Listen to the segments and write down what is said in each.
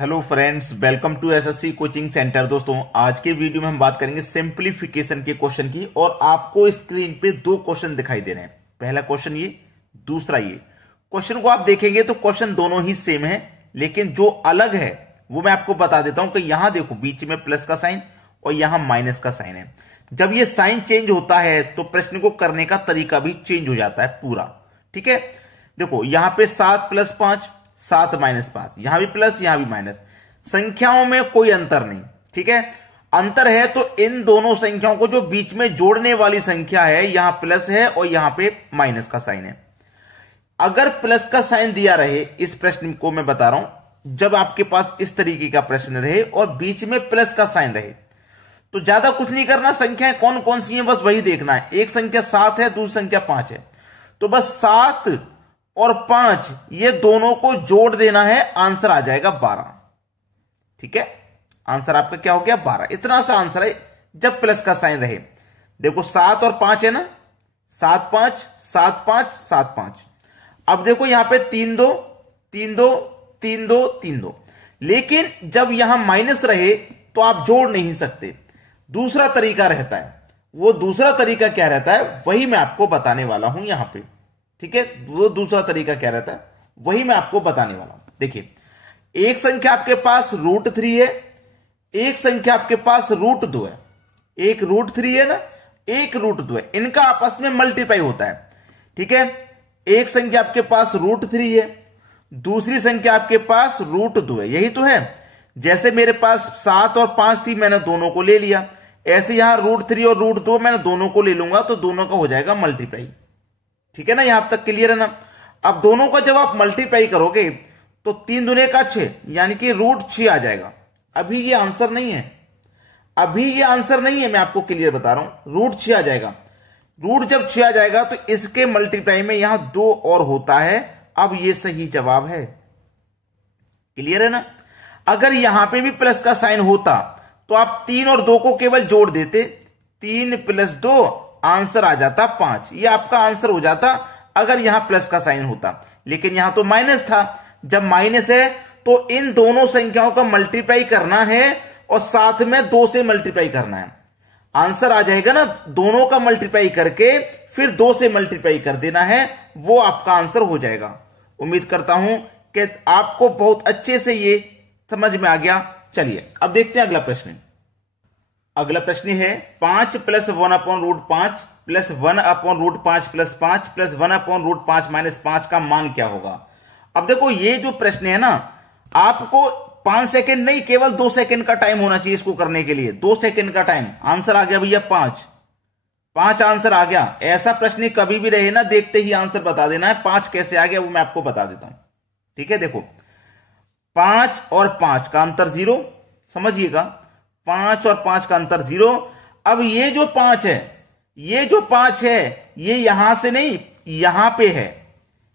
Hello friends, welcome to SSC coaching centre. दोस्तों, आज के वीडियो में हम बात करेंगे सिंप्लीफिकेशन के क्वेश्चन की। और आपको स्क्रीन पे दो क्वेश्चन दिखाई दे रहे हैं। पहला क्वेश्चन ये, दूसरा ये। क्वेश्चन को आप देखेंगे तो क्वेश्चन दोनों ही सेम है, लेकिन जो अलग है वो मैं आपको बता देता हूं कि यहां देखो बीच में प्लस का साइन और यहां माइनस का साइन है। जब ये साइन चेंज होता है तो प्रश्न को करने का तरीका भी चेंज हो जाता है पूरा। ठीक है, देखो यहां पे 7 + 5, 7 - 5, यहां भी प्लस यहां भी माइनस। संख्याओं में कोई अंतर नहीं। ठीक है, अंतर है तो इन दोनों संख्याओं को जो बीच में जोड़ने वाली संख्या है, यहां प्लस है और यहां पे माइनस का साइन है। अगर प्लस का साइन दिया रहे, इस प्रश्न को मैं बता रहा हूं, जब आपके पास इस तरीके का प्रश्न रहे और बीच में प्लस का साइन रहे तो ज्यादा कुछ नहीं करना। संख्याएं कौन कौन सी हैं बस वही देखना है। एक संख्या 7 है, दूसरी संख्या 5 है, तो बस 7 और 5 ये दोनों को जोड़ देना है, आंसर आ जाएगा 12। ठीक है, आंसर आपका क्या हो गया 12। इतना सा आंसर है जब प्लस का साइन रहे। देखो 7 और 5 है ना, 7 5 7 5 7 5। अब देखो यहां पे 3 2 3 2 3 2 3 2, लेकिन जब यहां माइनस रहे तो आप जोड़ नहीं सकते। दूसरा तरीका रहता है। वो दूसरा तरीका क्या रहता है वही मैं आपको बताने वाला हूं यहां पे। ठीक है, वो दूसरा तरीका क्या रहता है वही मैं आपको बताने वाला हूं। देखिए, एक संख्या आपके पास √3 है, एक संख्या आपके पास √2 है। एक √3 है ना, एक √2 है, इनका आपस में मल्टीप्लाई होता है। ठीक है, एक संख्या आपके पास √3 है, दूसरी संख्या आपके पास √2 है। यही तो है। जैसे मेरे पास 7 और 5 थी, मैंने दोनों को ले लिया। ऐसे यहां √3 और √2 मैंने दोनों को ले लूंगा तो दोनों का हो जाएगा मल्टीप्लाई। ठीक है ना, यहां तक क्लियर है ना। अब दोनों का जब आप मल्टीप्लाई करोगे तो 3 दूने का 6 यानी कि √6 आ जाएगा। अभी ये आंसर नहीं है, अभी ये आंसर नहीं है, मैं आपको क्लियर बता रहा हूं। √6 आ जाएगा। रूट जब 6 आ जाएगा तो इसके मल्टीप्लाई में यहां 2 और होता है। अब ये सही जवाब है। क्लियर है ना। अगर यहां पे भी प्लस का साइन होता तो आप 3 और 2 को केवल जोड़ देते, 3 + 2 आंसर आ जाता 5। ये आपका आंसर हो जाता अगर यहां प्लस का साइन होता, लेकिन यहां तो माइनस था। जब माइनस है तो इन दोनों संख्याओं का मल्टीप्लाई करना है और साथ में 2 से मल्टीप्लाई करना है। आंसर आ जाएगा ना, दोनों का मल्टीप्लाई करके फिर 2 से मल्टीप्लाई कर देना है, वो आपका आंसर हो जाएगा। उम्मीद करता हूं कि आपको बहुत अच्छे से ये समझ में आ गया। चलिए अब देखते हैं अगला प्रश्न। अगला प्रश्न है 5 + 1/√5 + 1/√5 + 5 + 1/√5 - 5 का मान क्या होगा। अब देखो ये जो प्रश्न है ना, आपको 5 सेकंड नहीं, केवल 2 सेकंड का टाइम होना चाहिए इसको करने के लिए। 2 सेकंड का टाइम। आंसर आ गया भैया 5 आंसर आ गया। ऐसा प्रश्न कभी भी रहे ना, देखते ही आंसर बता देना है। 5 कैसे आ गया वो मैं आपको बता देता हूं। ठीक है, देखो 5 और 5 का अंतर 0, समझिएगा। 5 और 5 का अंतर 0। अब ये जो 5 है, ये जो 5 है, ये यहां से नहीं यहां पे है।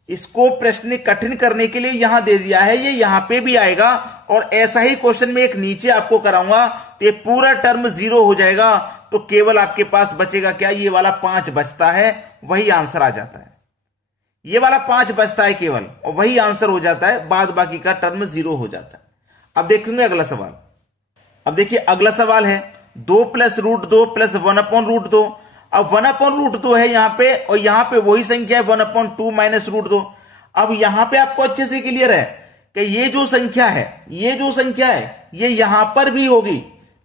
इसको प्रश्न कठिन करने के लिए यहां दे दिया है, ये यहां पे भी आएगा। और ऐसा ही क्वेश्चन में एक नीचे आपको कराऊंगा तो ये पूरा टर्म 0 हो जाएगा। तो केवल आपके पास बचेगा क्या, ये वाला 5 बचता है, वही आंसर आ जाता है। ये वाला 5 बचता है केवल और वही आंसर हो जाता है, बाद बाकी का टर्म 0 हो जाता है। अब देखेंगे अगला सवाल। अब देखिए अगला सवाल है 2 + √2 + 1/√2। अब 1/√2 है यहां पे और यहां पे वही संख्या है 1/2 - √2। अब यहां पे आपको अच्छे से क्लियर है कि ये जो संख्या है, ये जो संख्या है, ये यहां पर भी होगी।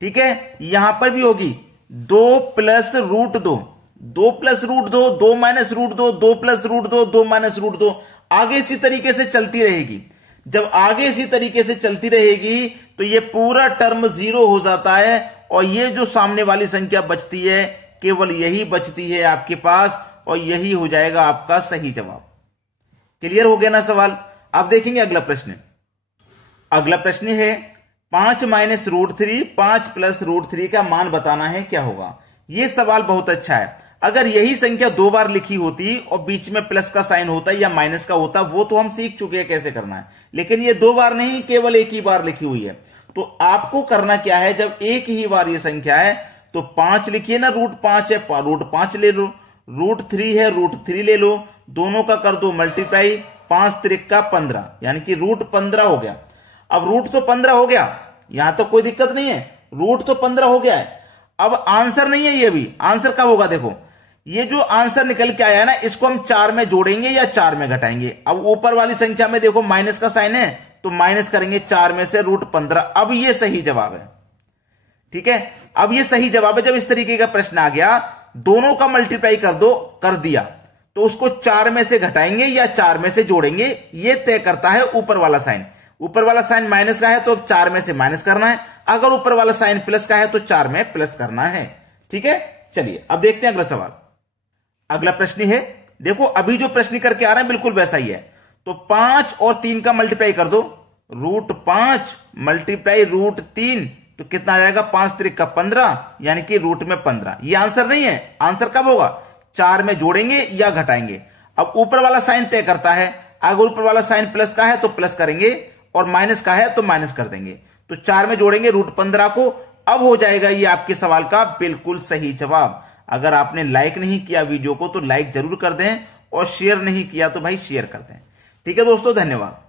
ठीक है, यहां पर भी होगी 2 + √2, 2 + √2, 2 - √2, 2 + √2, 2 - √2। आगे इसी तरीके से चलती रहेगी। जब आगे इसी तरीके से चलती रहेगी तो ये पूरा टर्म 0 हो जाता है और ये जो सामने वाली संख्या बचती है, केवल यही बचती है आपके पास और यही हो जाएगा आपका सही जवाब। क्लियर हो गया ना सवाल। अब देखेंगे अगला प्रश्न। अगला प्रश्न है 5 - √3 5 + √3 का मान बताना है, क्या होगा। यह सवाल बहुत अच्छा है। अगर यही संख्या 2 बार लिखी होती और बीच में प्लस का साइन होता या माइनस का होता, वो तो हम सीख चुके हैं कैसे करना है। लेकिन ये 2 बार नहीं, केवल एक ही बार लिखी हुई है। तो आपको करना क्या है, जब एक ही बार ये संख्या है तो 5 लिखिए ना, √5 है, √5 ले लो। √3 है, √3 ले लो। दोनों का कर दो मल्टीप्लाई, 5 × 3 = 15 यानी कि √15 हो गया। अब रूट तो 15 हो गया, यहां तो कोई दिक्कत नहीं है, रूट तो 15 हो गया है। अब आंसर नहीं है ये भी, आंसर कब होगा देखो, ये जो आंसर निकल के आया है ना, इसको हम 4 में जोड़ेंगे या 4 में घटाएंगे। अब ऊपर वाली संख्या में देखो माइनस का साइन है, तो माइनस करेंगे 4 में से रूट 15। अब ये सही जवाब है, ठीक है। अब ये सही जवाब है। जब इस तरीके का प्रश्न आ गया, दोनों का मल्टीप्लाई कर दो, कर दिया, तो उसको 4 में से घटाएंगे या 4 में से जोड़ेंगे, ये तय करता है ऊपर वाला साइन। ऊपर वाला साइन माइनस का है तो 4 में से माइनस करना है, अगर ऊपर वाला साइन प्लस का है तो 4 में प्लस करना है, ठीक है। चलिए अब देखते हैं अगला सवाल। अगला प्रश्न है, देखो अभी जो प्रश्न करके आ रहे हैं बिल्कुल वैसा ही है। तो 5 और 3 का मल्टीप्लाई कर दो, रूट 5 मल्टीप्लाई रूट 3, तो कितना आ जाएगा, 5 त्रिक का 15, यानी कि रूट में 15। ये आंसर नहीं है, आंसर कब होगा, 4 में जोड़ेंगे या घटाएंगे। अब ऊपर वाला साइन तय करता है, अगर ऊपर वाला साइन प्लस का है तो प्लस करेंगे और माइनस का है तो माइनस कर देंगे। तो 4 में जोड़ेंगे रूट 15 को, अब हो जाएगा ये आपके सवाल का बिल्कुल सही जवाब। अगर आपने लाइक नहीं किया वीडियो को तो लाइक जरूर कर दें, और शेयर नहीं किया तो भाई शेयर कर दें, ठीक है दोस्तों, धन्यवाद।